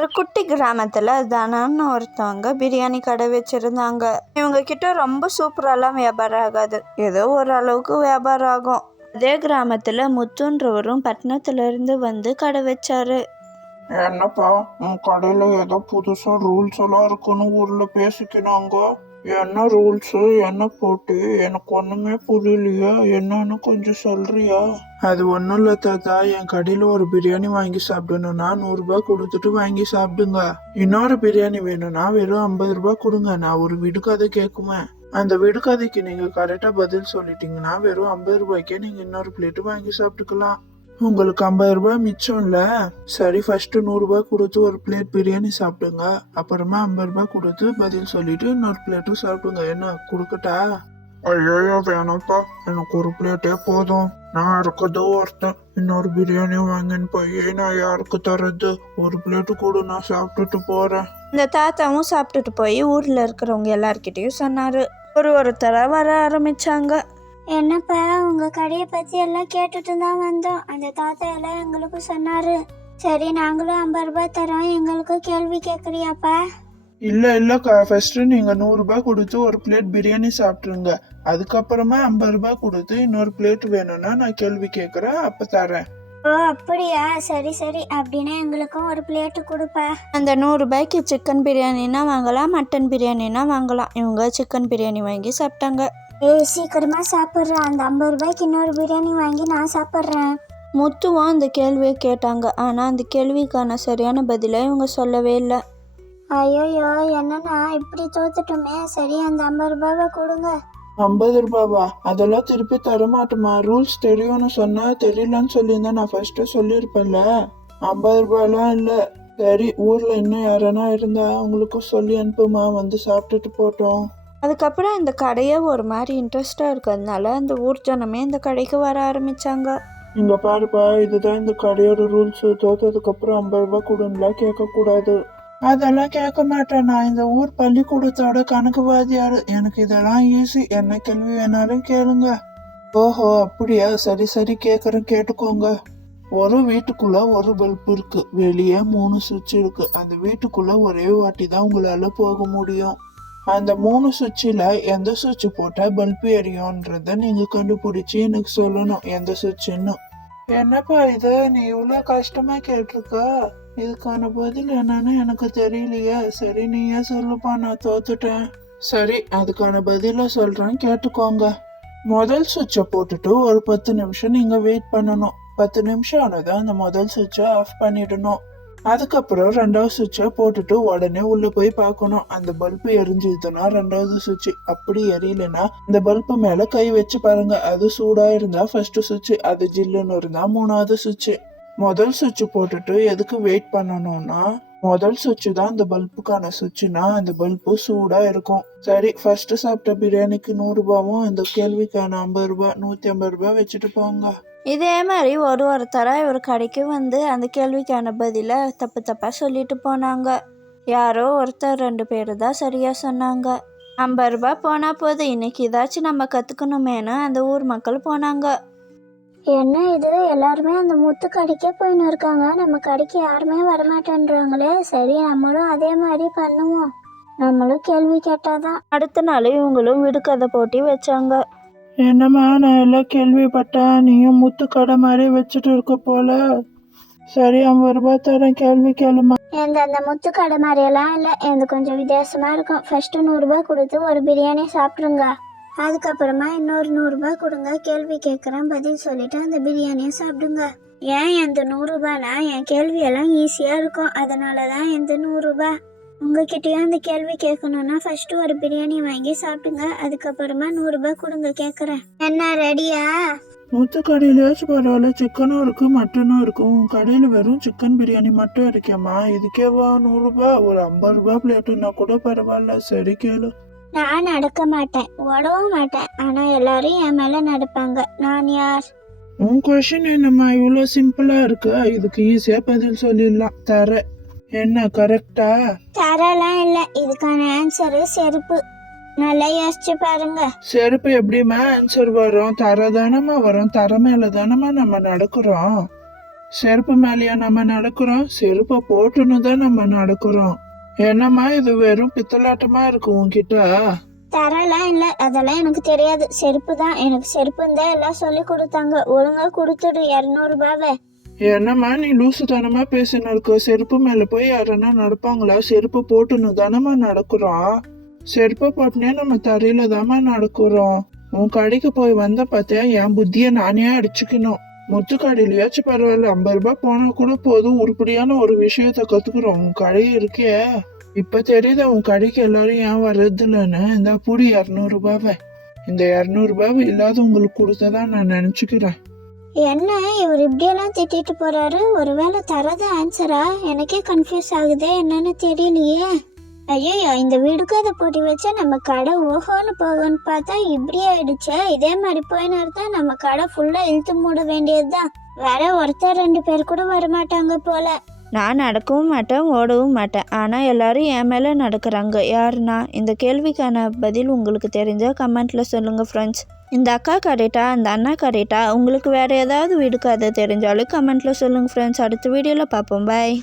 ஒரு குட்டி கிராமத்தில் தனான்னு ஒருத்தவங்க பிரியாணி கடை வச்சுருந்தாங்க. இவங்க கிட்ட ரொம்ப சூப்பராலாம் வியாபாரம் ஆகாது, ஏதோ ஓரளவுக்கு வியாபாரம் ஆகும். அதே கிராமத்தில் முத்துன்றவரும் பட்டணத்துலேருந்து வந்து கடை வச்சாரு. என்னப்பா உன் கடையில ஏதோ புதுசா ரூல்ஸ் எல்லாம் இருக்குன்னு ஊர்ல பேசிக்கினாங்க. என்ன ரூல்ஸ் என்ன போட்டு எனக்கு ஒண்ணுமே புரியலையா, என்னன்னு கொஞ்சம் சொல்றியா? அது ஒண்ணும் இல்ல தாத்தா, என் கடையில ஒரு பிரியாணி வாங்கி சாப்பிடணும்னா 100 ரூபாய் கொடுத்துட்டு வாங்கி சாப்பிடுங்க. இன்னொரு பிரியாணி வேணும்னா வெறும் 50 ரூபாய் கொடுங்க. நான் ஒரு விடுகதை கேட்குமே, அந்த விடுகதைக்கு நீங்க கரெக்டா பதில் சொல்லிட்டீங்கன்னா வெறும் 50 ரூபாய்க்கே நீங்க இன்னொரு பிளேட் வாங்கி சாப்பிட்டுக்கலாம். உங்களுக்கு 50 ரூபாய் மிச்சம் இல்ல. சரி, ஃபர்ஸ்ட் 100 ரூபாய் கொடுத்து ஒரு பிளேட் பிரியாணி சாப்பிடுங்க, அப்புறமா 50 ரூபாய் கொடுத்து பதில் சொல்லிட்டு இன்னொரு பிளேட்டும் சாப்பிடுங்க. என்ன கொடுக்கட்டா? ஐயோ வேணாப்பா, எனக்கு ஒரு பிளேட்டே போதும். நான் இருக்கிறதோ ஒருத்தன், இன்னொரு பிரியாணி வாங்கின்னு போய் நான் யாருக்கு தர்றது? ஒரு பிளேட்டு கூட நான் சாப்பிட்டுட்டு போறேன். இந்த தாத்தாவும் சாப்பிட்டுட்டு போய் ஊரில் இருக்கிறவங்க எல்லார்கிட்டையும் சொன்னாரு. ஒருத்தரா வர ஆரம்பிச்சாங்க. என்னப்பா, உங்க கடையை பத்தி எல்லாம் கேட்டுட்டு தான் வந்தோம். அந்த தாத்தா எல்லாம் எங்களுக்கு சொன்னாரு. சரி, நாங்களும் 50 ரூபாய் தரோம், எங்களுக்கு கேள்வி கேக்குறியாப்பா? இல்லக்கா, ஃபர்ஸ்ட் நீங்க 100 ரூபாய் கொடுத்து ஒரு பிளேட் பிரியாணி சாப்பிட்டுருங்க, அதுக்கப்புறமா 50 ரூபாய் கொடுத்து இன்னொரு பிளேட் வேணும்னா நான் கேள்வி கேட்கறேன், அப்ப தரேன். ஓ அப்படியா, சரி சரி, அப்படின்னா எங்களுக்கும் ஒரு பிளேட்டு கொடுப்பா. அந்த 100 ரூபாய்க்கு சிக்கன் பிரியாணினா வாங்கலாம், மட்டன் பிரியாணினா வாங்கலாம். இவங்க சிக்கன் பிரியாணி வாங்கி சாப்பிட்டாங்க. ஏய் சீக்கிரமா சாப்பிட்றேன், அந்த 50 ரூபாய்க்கு இன்னொரு பிரியாணி வாங்கி நான் சாப்பிட்றேன். முத்துவும் அந்த கேள்வியை கேட்டாங்க. ஆனால் அந்த கேள்விக்கான சரியான பதிலை இவங்க சொல்லவே இல்லை. ஐயோயோ, என்னன்னா இப்படி தோத்துட்டோமே. சரி, அந்த 50 ரூபாவை கொடுங்க. 50 ரூபாவா? அதெல்லாம் திருப்பி தர மாட்டோமா? ரூல்ஸ் தெரியும்னு சொன்னா தெரியலன்னு சொல்லியிருந்தா நான் ஃபர்ஸ்ட் சொல்லியிருப்பேன்ல. 50 ரூபாய்லாம் இல்ல. சரி, ஊர்ல இன்னும் யாரனா இருந்தா அவங்களுக்கும் சொல்லி அனுப்புமா, வந்து சாப்பிட்டுட்டு போட்டோம். அதுக்கப்புறம் இந்த கடையை ஒரு மாதிரி இன்ட்ரெஸ்டாக இருக்கிறதுனால அந்த ஊர் ஜனமே இந்த கடைக்கு வர ஆரம்பிச்சாங்க. இங்க பாருப்பா, இதுதான் இந்த கடையோட ரூல்ஸ். தோத்ததுக்கு அப்புறம் 50 ரூபாய் கொடுன்னுலாம் கேட்க கூடாது. அதெல்லாம் கேட்க மாட்டேன். நான் இந்த ஊர் பள்ளிக்கூடத்தோட கணக்குவாதியாரு, எனக்கு இதெல்லாம் ஈஸி. என்ன கேள்வி வேணாலும் கேளுங்க. ஓஹோ அப்படியா, சரி சரி கேட்கறேன், கேட்டுக்கோங்க. ஒரு வீட்டுக்குள்ள ஒரு பல்ப் இருக்கு, வெளியே 3 சுவிட்ச் இருக்கு. அந்த வீட்டுக்குள்ள ஒரே வாட்டி தான் உங்களால போக முடியும். அந்த 3 சுவிட்சில் எந்த சுவிட்ச் போட்டா பல்ப் எரியும்ன்றத நீங்க கண்டுபிடிச்சு எனக்கு சொல்லணும், எந்த சுவிட்சுன்னு. என்னப்பா இது, நீ இவ்வளோ கஷ்டமா கேட்டிருக்க? இதுக்கான பதில் என்னன்னு எனக்கு தெரியலையே. சரி, நீயே சொல்லுப்பா, நான் தோத்துட்டேன். சரி, அதுக்கான பதில சொல்றேன், கேட்டுக்கோங்க. முதல் சுவிட்சை போட்டுட்டு ஒரு 10 நிமிஷம் நீங்க வெயிட் பண்ணணும். 10 நிமிஷம் ஆனதான் அந்த முதல் சுவிட்சை ஆஃப் பண்ணிடணும். அதுக்கப்புறம் 2வது சுவிட்சை போட்டுட்டு உடனே உள்ள போய் பார்க்கணும். அந்த பல்பு எரிஞ்சுதுன்னா 2வது சுவிட்ச், அப்படி எரியலைன்னா இந்த பல்பு மேல கை வச்சு பாருங்க. அது சூடா இருந்தா ஃபர்ஸ்ட் சுவிட்ச், அது ஜில்லுன்னு இருந்தா 3வது சுவிட்ச். முதல் சுவிட்ச் போட்டுட்டு எதுக்கு வெயிட் பண்ணணும்னா, முதல் சுவிட்ச் தான் அந்த பல்புக்கான சுவிட்ச்னா அந்த பல்பு சூடா இருக்கும். சரி, ஃபர்ஸ்ட் சாப்பிட்ட பிரியாணிக்கு 100 ரூபாவும் இந்த கேள்விக்கான 50 ரூபாய், 150 ரூபாய் வச்சுட்டு போங்க. இதே மாதிரி ஒருத்தராக இவர் கடைக்கு வந்து அந்த கேள்விக்கான பதிலை தப்பாக சொல்லிட்டு போனாங்க. யாரோ ஒருத்தர் 2 பேர் தான் சரியாக சொன்னாங்க. 50 ரூபாய் போனால் போது, இன்னைக்கு ஏதாச்சும் நம்ம கற்றுக்கணுமேனு அந்த ஊர் மக்கள் போனாங்க. என்ன இது, எல்லாருமே அந்த முத்து கடைக்கே போயின்னு இருக்காங்க, நம்ம கடைக்கு யாருமே வரமாட்டேன்றாங்களே. சரி, நம்மளும் அதே மாதிரி பண்ணுவோம், நம்மளும் கேள்வி கேட்டாதான். அடுத்த நாள் இவங்களும் விடுகதை போட்டி வச்சாங்க. என்னம்மா, நான் எல்லாம் கேள்விப்பட்டேன், நீயும் முத்து கடை மாதிரி வச்சுட்டு இருக்க போல. சரி, 50 ரூபாய் தரேன், கேள்வி கேளுமா. அந்த முத்து கடை மாதிரியெல்லாம் இல்லை, எனக்கு கொஞ்சம் வித்தியாசமா இருக்கும். ஃபர்ஸ்ட் 100 ரூபாய் கொடுத்து ஒரு பிரியாணி சாப்பிட்ருங்க, அதுக்கப்புறமா இன்னொரு 100 ரூபாய் கொடுங்க, கேள்வி கேட்குறேன், பதில் சொல்லிட்டு அந்த பிரியாணியை சாப்பிடுங்க. ஏன் அந்த 100 ரூபாய்னா என் கேள்வியெல்லாம் ஈஸியா இருக்கும், அதனாலதான் இந்த 100 ரூபாய். உங்ககிட்டயும் அந்த கேள்வி கேட்கணும்னா ஃபர்ஸ்ட் ஒரு பிரியாணி வாங்கி சாப்பிடுங்க, அதுக்கப்புறமா 100 ரூபாய் கொடுங்க, கேட்குறேன். என்ன, ரெடியா? முத்து கடையிலேயாச்சும் பரவாயில்ல, சிக்கனும் இருக்கு மட்டனும் இருக்கும். உன் கடையில வெறும் சிக்கன் பிரியாணி மட்டும் இருக்கேம்மா, இதுக்கேவா 100 ரூபாய்? ஒரு 50 ரூபாய் பிளேட்டுன்னா கூட பரவாயில்ல. சரி கேளு. நான் நடக்க மாட்டேன், ஓடவும் மாட்டேன், ஆனா எல்லாரும் என் மேல நடப்பாங்க. நான் யார்? உன் கொஸ்டின் என்னம்மா இவ்வளோ சிம்பிளா இருக்கு? இதுக்கு ஈஸியா பதில் சொல்லிடலாம், தர. என்ன கரெக்டா? தரலாம் இல்ல, இதுக்கான ஆன்சரு செருப்பு. நல்லா யோசிச்சு பாருங்க. செருப்பு எப்படிமா ஆன்சர் வரும்? தர தானமா வரும், தர மேல தானமா நம்ம நடக்கிறோம். செருப்பு மேலேயா நம்ம நடக்கிறோம்? செருப்பை போட்டுன்னு தான் நம்ம நடக்கிறோம். என்னம்மா இது வெறும் பித்தலாட்டமா இருக்கு உன்கிட்ட? தரலாம் இல்லை, அதெல்லாம் எனக்கு தெரியாது. செருப்பு தான், எனக்கு செருப்புன்னு தான் எல்லாம் சொல்லி கொடுத்தாங்க. ஒழுங்கா கொடுத்துடு 200 ரூபாவை. என்னம்மா நீ லூசுத்தனமா பேசின்னு இருக்க? செருப்பு மேல போய் யாரன்னா நடப்பாங்களா? செருப்பு போட்டுன்னு தானம்மா நடக்கிறோம். செருப்பை போட்டுனே நம்ம தரையில தாம்மா நடக்கிறோம். உன் கடைக்கு போய் வந்த பார்த்தியா, என் புத்திய நானே அடிச்சுக்கணும். முத்து கடையிலயாச்சும் பரவாயில்ல, 50 ரூபாய் போனா கூட போதும், உருப்படியான ஒரு விஷயத்த கத்துக்கிறோம். உன் கடை இருக்கே, இப்ப தெரியுதா உன் கடைக்கு எல்லாரும் ஏன் வர்றது இல்லைன்னு. இந்த புடி 200 ரூபாவை. இந்த 200 ரூபாவை இல்லாதவங்களுக்கு கொடுத்ததா நான் நினைச்சுக்கிறேன். என்ன இவர் இப்படியெல்லாம் திட்டிட்டு போறாரு? ஒருவேளை தரது ஆன்சரா? எனக்கே கன்ஃபியூஸ் ஆகுதே, என்னன்னு தெரியலையே. ஐயோ, இந்த வீடுக்கு அதை போட்டி வச்சா நம்ம கடை ஓஹோன்னு போகும்னு பார்த்தா இப்படி ஆயிடுச்சே. இதே மாதிரி போயின்னு இருந்தா நம்ம கடை ஃபுல்லா இழுத்து மூட வேண்டியதுதான். வேற ஒருத்தர் 2 பேர் கூட வரமாட்டாங்க போல. நான் நடக்கவும் மாட்டேன், ஓடவும் மாட்டேன். ஆனால் எல்லாரும் என் மேலே நடக்கிறாங்க. யாருன்னா? இந்த கேள்விக்கான பதில் உங்களுக்கு தெரிஞ்சால் கமெண்ட்டில் சொல்லுங்கள் ஃப்ரெண்ட்ஸ். இந்த அக்கா கரெக்டா, இந்த அண்ணா கரெக்டா? உங்களுக்கு வேறு ஏதாவது வீடு கதை தெரிஞ்சாலும் கமெண்ட்டில் சொல்லுங்கள் ஃப்ரெண்ட்ஸ். அடுத்த வீடியோவில் பார்ப்போம். பாய்.